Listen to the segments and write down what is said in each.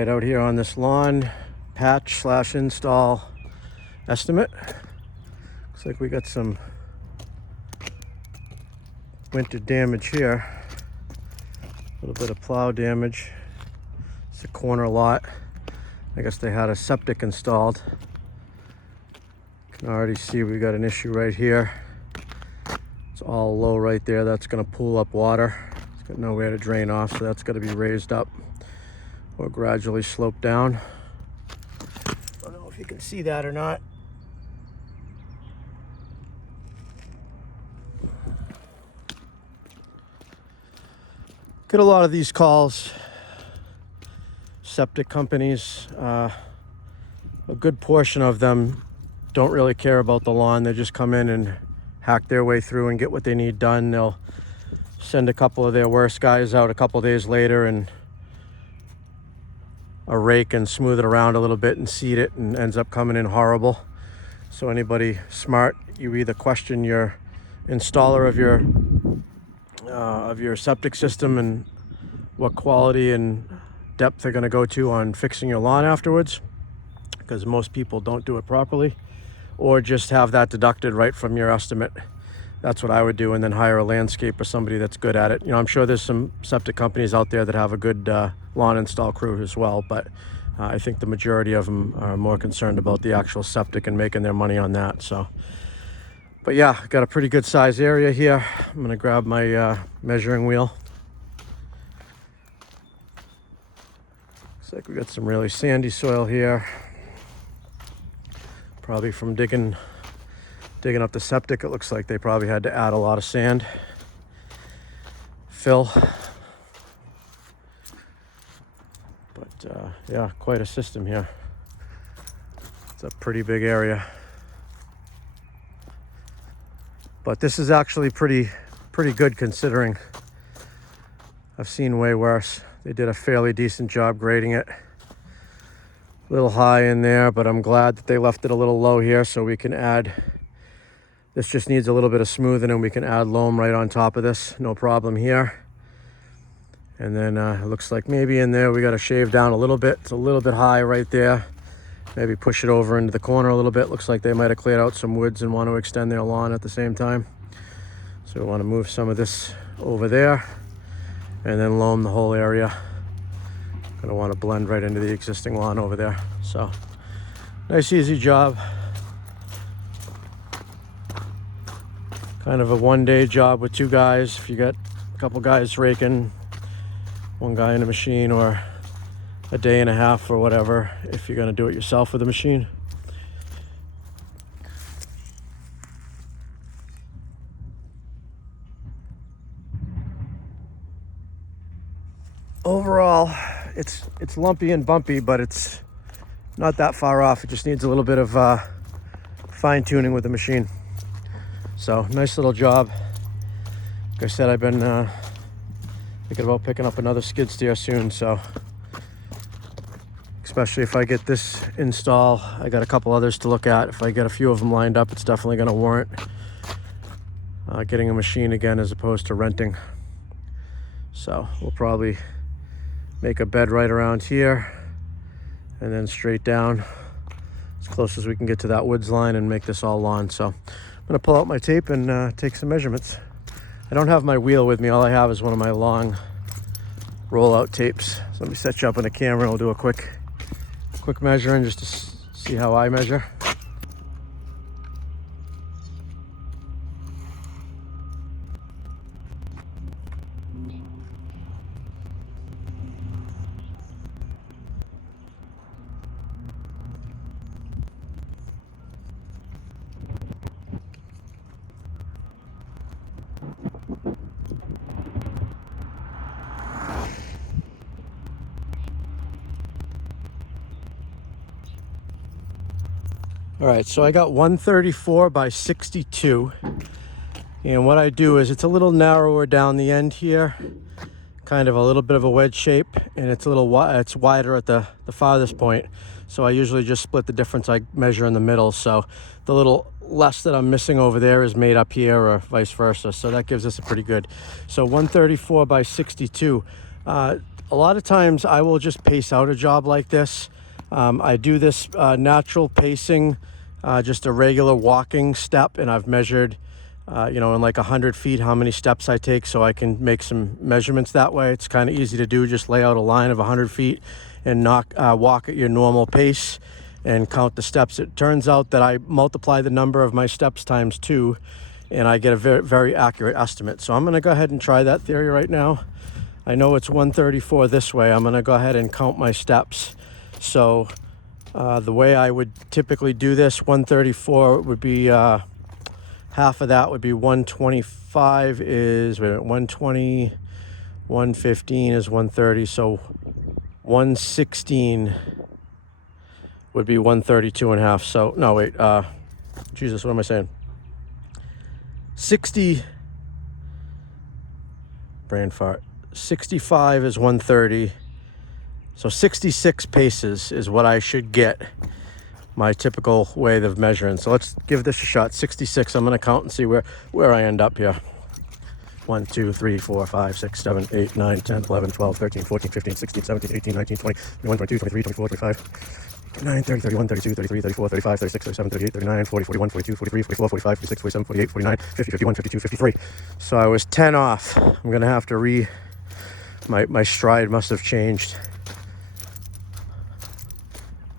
right, out here on this lawn, patch slash install estimate. Looks like we got some winter damage here. A little bit of plow damage. It's a corner lot. I guess they had a septic installed. Can already see we got an issue right here. It's all low right there. That's going to pool up water. It's got nowhere to drain off, so that's got to be raised up or gradually slope down. I don't know if you can see that or not. Get a lot of these calls. Septic companies, a good portion of them don't really care about the lawn. They just come in and hack their way through and get what they need done. They'll send a couple of their worst guys out a couple days later and a rake and smooth it around a little bit and seed it, and ends up coming in horrible. So anybody smart, you either question your installer of your septic system and what quality and depth they're going to go to on fixing your lawn afterwards, because most people don't do it properly, or just have that deducted right from your estimate. That's what I would do, and then hire a landscaper, somebody that's good at it. You know, I'm sure there's some septic companies out there that have a good lawn install crew as well, but I think the majority of them are more concerned about the actual septic and making their money on that. So, but yeah, got a pretty good size area here. I'm gonna grab my measuring wheel. Looks like we got some really sandy soil here. Probably from digging up the septic. It looks like they probably had to add a lot of sand, fill. But yeah, quite a system here. It's a pretty big area. But this is actually pretty good considering. I've seen way worse. They did a fairly decent job grading it. A little high in there, but I'm glad that they left it a little low here so we can add. This just needs a little bit of smoothing and we can add loam right on top of this. No problem here. And then it looks like maybe in there we got to shave down a little bit. It's a little bit high right there. Maybe push it over into the corner a little bit. Looks like they might have cleared out some woods and want to extend their lawn at the same time. So we want to move some of this over there and then loam the whole area. Gonna want to blend right into the existing lawn over there. So nice easy job. Kind of a one-day job with two guys. If you got a couple guys raking, one guy in a machine, or a day and a half or whatever if you're gonna do it yourself with a machine. Overall, it's lumpy and bumpy, but it's not that far off. It just needs a little bit of fine tuning with the machine. So nice little job. Like I said, I've been thinking about picking up another skid steer soon. So especially if I get this install, I got a couple others to look at. If I get a few of them lined up, it's definitely going to warrant getting a machine again as opposed to renting. So we'll probably make a bed right around here and then straight down as close as we can get to that woods line and make this all lawn. So I'm gonna pull out my tape and take some measurements. I don't have my wheel with me. All I have is one of my long rollout tapes. So let me set you up on the camera and we'll do a quick measuring just to see how I measure. All right, so I got 134 by 62. And what I do is it's a little narrower down the end here, kind of a little bit of a wedge shape, and it's it's wider at the farthest point. So I usually just split the difference. I measure in the middle. So the little less that I'm missing over there is made up here or vice versa. So that gives us a pretty good. So 134 by 62. a lot of times I will just pace out a job like this. I do this natural pacing, just a regular walking step, and I've measured, in like 100 feet how many steps I take, so I can make some measurements that way. It's kind of easy to do. Just lay out a line of 100 feet and walk at your normal pace and count the steps. It turns out that I multiply the number of my steps times 2, and I get a very, very accurate estimate. So I'm going to go ahead and try that theory right now. I know it's 134 this way. I'm going to go ahead and count my steps. So the way I would typically do this, 134 would be, half of that would be 125 is, 120, 115 is 130. So 116 would be 132 and a half. So, no, wait, Jesus, what am I saying? 60, brain fart. 65 is 130. So 66 paces is what I should get, my typical way of measuring. So let's give this a shot. 66, I'm going to count and see where I end up here. 1, 2, 3, 4, 5, 6, 7, 8, 9, 10, 11, 12, 13, 14, 15, 16, 17, 18, 19, 20, 21, 22, 23, 24, 25, 29, 30, 31, 32, 33, 34, 35, 36, 37, 38, 39, 40, 41, 42, 43, 44, 45, 46, 47, 48, 49, 50, 51, 52, 53. So I was 10 off. I'm going to have to my stride must have changed.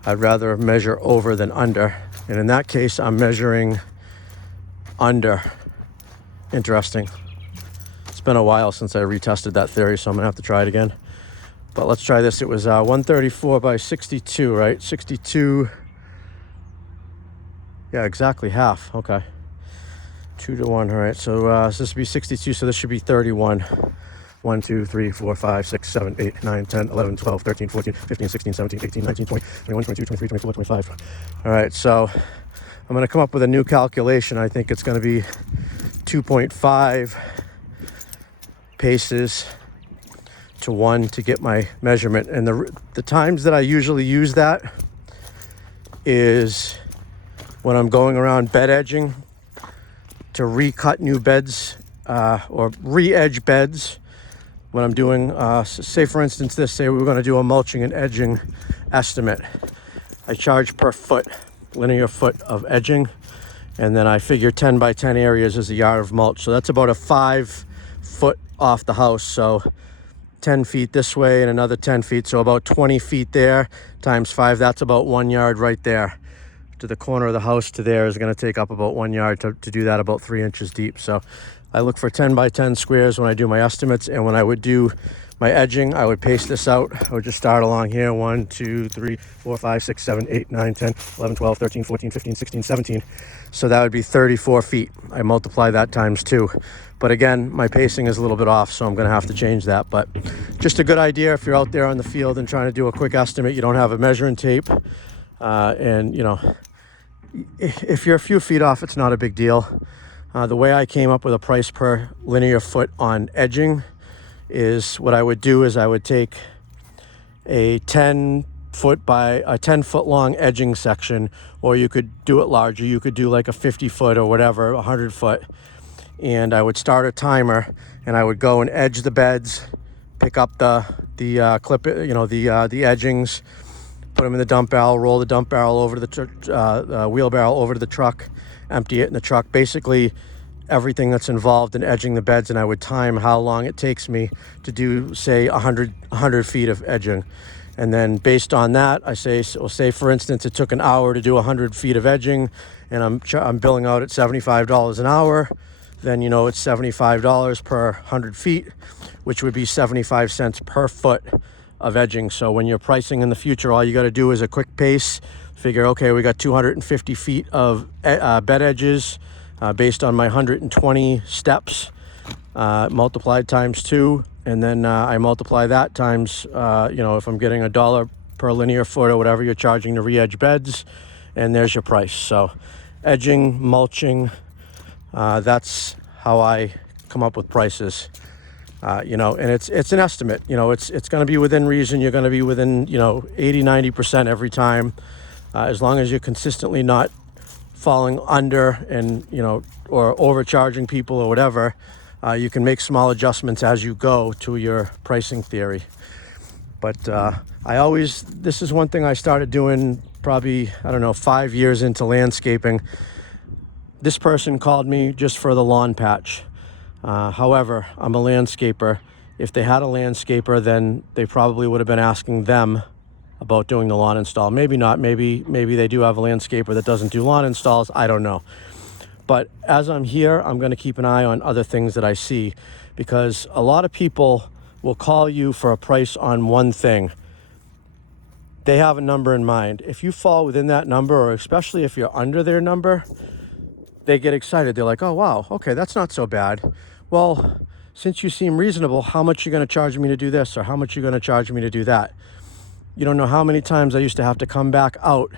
I'd rather measure over than under. And in that case, I'm measuring under. Interesting. It's been a while since I retested that theory, so I'm gonna have to try it again. But let's try this. It was 134 by 62, right? 62. Yeah, exactly half. Okay. 2 to 1. All right. So this would be 62. So this should be 31. 1, 2, 3, 4, 5, 6, 7, 8, 9, 10, 11, 12, 13, 14, 15, 16, 17, 18, 19, 20, 21, 22, 23, 24, 25. All right, so I'm going to come up with a new calculation. I think it's going to be 2.5 paces to 1 to get my measurement. And the times that I usually use that is when I'm going around bed edging to recut new beds or re-edge beds. When I'm doing, say for instance, say we're going to do a mulching and edging estimate. I charge per foot, linear foot of edging, and then I figure 10 by 10 areas is a yard of mulch. So that's about a 5 foot off the house. So 10 feet this way and another 10 feet. So about 20 feet there times 5, that's about 1 yard right there. To the corner of the house to there is going to take up about 1 yard to do that, about 3 inches deep. So I look for 10 by 10 squares when I do my estimates, and when I would do my edging, I would pace this out. I would just start along here, 1, 2, 3, 4, 5, 6, 7, 8, 9, 10, 11, 12, 13, 14, 15, 16, 17. So that would be 34 feet. I multiply that times 2. But again, my pacing is a little bit off, so I'm going to have to change that. But just a good idea if you're out there on the field and trying to do a quick estimate, you don't have a measuring tape, and if you're a few feet off, it's not a big deal. The way I came up with a price per linear foot on edging is what I would do is I would take a 10 foot by a 10 foot long edging section, or you could do it larger. You could do like a 50 foot or whatever, 100 foot. And I would start a timer and I would go and edge the beds, pick up the clip, the edgings, put them in the dump barrel, roll the dump barrel over to the wheelbarrow over to the truck, empty it in the truck. Basically, everything that's involved in edging the beds, and I would time how long it takes me to do, say, 100 feet of edging. And then based on that, I say for instance, it took an hour to do 100 feet of edging, and I'm billing out at $75 an hour. Then, it's $75 per 100 feet, which would be 75 cents per foot of edging. So when you're pricing in the future, all you got to do is a quick pace. Figure, okay, we got 250 feet of bed edges based on my 120 steps, multiplied times 2. And then I multiply that times, if I'm getting $1 per linear foot or whatever you're charging to re-edge beds, and there's your price. So edging, mulching, that's how I come up with prices. And it's an estimate. It's going to be within reason. You're going to be within 80-90% every time, as long as you're consistently not falling under and or overcharging people or whatever. You can make small adjustments as you go to your pricing theory. But this is one thing I started doing probably, I don't know, 5 years into landscaping. This person called me just for the lawn patch. However, I'm a landscaper. If they had a landscaper, then they probably would have been asking them about doing the lawn install. Maybe not. Maybe they do have a landscaper that doesn't do lawn installs. I don't know. But as I'm here, I'm going to keep an eye on other things that I see, because a lot of people will call you for a price on one thing. They have a number in mind. If you fall within that number, or especially if you're under their number, they get excited. They're like, oh, wow, okay, that's not so bad. Well, since you seem reasonable, how much you going to charge me to do this, or how much you going to charge me to do that? You don't know how many times I used to have to come back out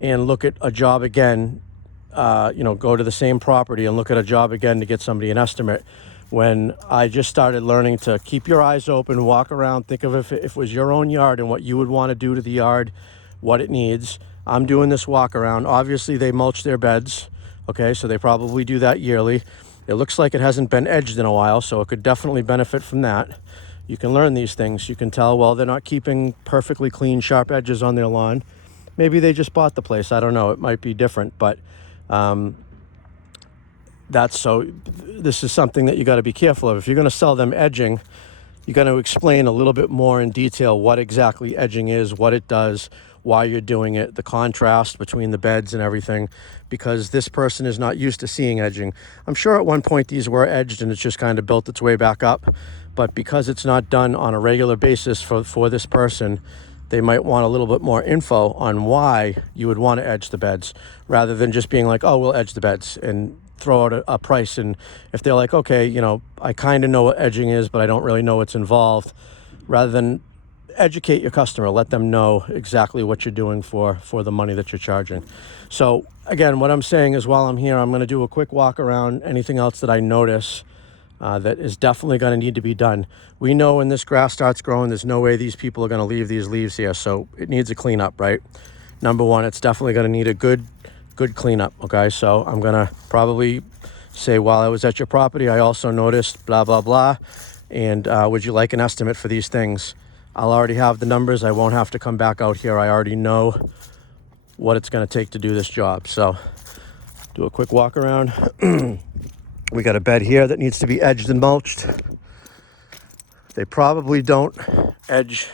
and look at a job again, go to the same property and look at a job again to get somebody an estimate. When I just started learning to keep your eyes open, walk around, think of if it was your own yard and what you would want to do to the yard, what it needs. I'm doing this walk around. Obviously, they mulch their beds. Okay, so they probably do that yearly. It looks like it hasn't been edged in a while, so it could definitely benefit from that. You can learn these things. You can tell, well, they're not keeping perfectly clean, sharp edges on their lawn. Maybe they just bought the place. I don't know. It might be different, but this is something that you got to be careful of. If you're going to sell them edging, you got to explain a little bit more in detail what exactly edging is, what it does, why you're doing it, the contrast between the beds and everything, because this person is not used to seeing edging. I'm sure at one point these were edged and it's just kind of built its way back up, but because it's not done on a regular basis for this person, they might want a little bit more info on why you would want to edge the beds, rather than just being like, oh, we'll edge the beds and throw out a price. And if they're like, okay, I kind of know what edging is, but I don't really know what's involved, rather than educate your customer, let them know exactly what you're doing for the money that you're charging. So again, what I'm saying is, while I'm here, I'm going to do a quick walk around. Anything else that I notice that is definitely going to need to be done. We know when this grass starts growing, there's no way these people are going to leave these leaves here, so it needs a cleanup, right? Number one, it's definitely going to need a good cleanup. Okay, so I'm going to probably say, while I was at your property, I also noticed blah blah blah, and would you like an estimate for these things? I'll already have the numbers. I won't have to come back out here. I already know what it's going to take to do this job. So do a quick walk around. We got a bed here that needs to be edged and mulched. They probably don't edge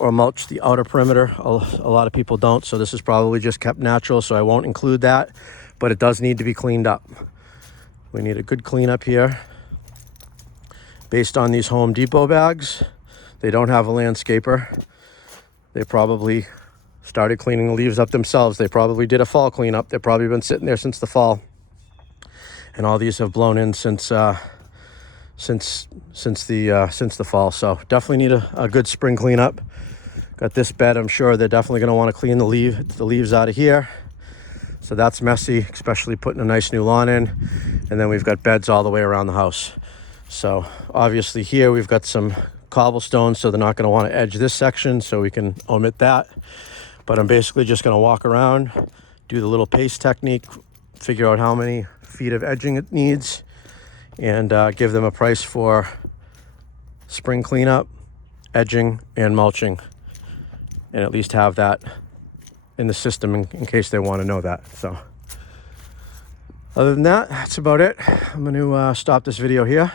or mulch the outer perimeter. A lot of people don't, so this is probably just kept natural, so I won't include that, but it does need to be cleaned up. We need a good cleanup here. Based on these Home Depot bags, they don't have a landscaper. They probably started cleaning the leaves up themselves. They probably did a fall cleanup. They've probably been sitting there since the fall. And all these have blown in since the fall. So definitely need a good spring cleanup. Got this bed. I'm sure they're definitely going to want to clean the leaves out of here. So that's messy, especially putting a nice new lawn in. And then we've got beds all the way around the house. So obviously here we've got some cobblestone, so they're not going to want to edge this section, so we can omit that. But I'm basically just going to walk around, do the little paste technique, figure out how many feet of edging it needs, and give them a price for spring cleanup, edging, and mulching, and at least have that in the system in case they want to know that. So other than that, that's about it. I'm going to stop this video here.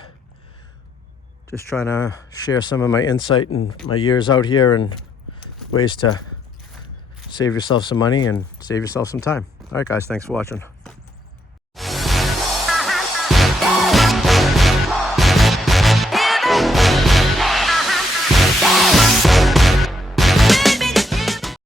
Just trying to share some of my insight and my years out here and ways to save yourself some money and save yourself some time. All right, guys, thanks for watching.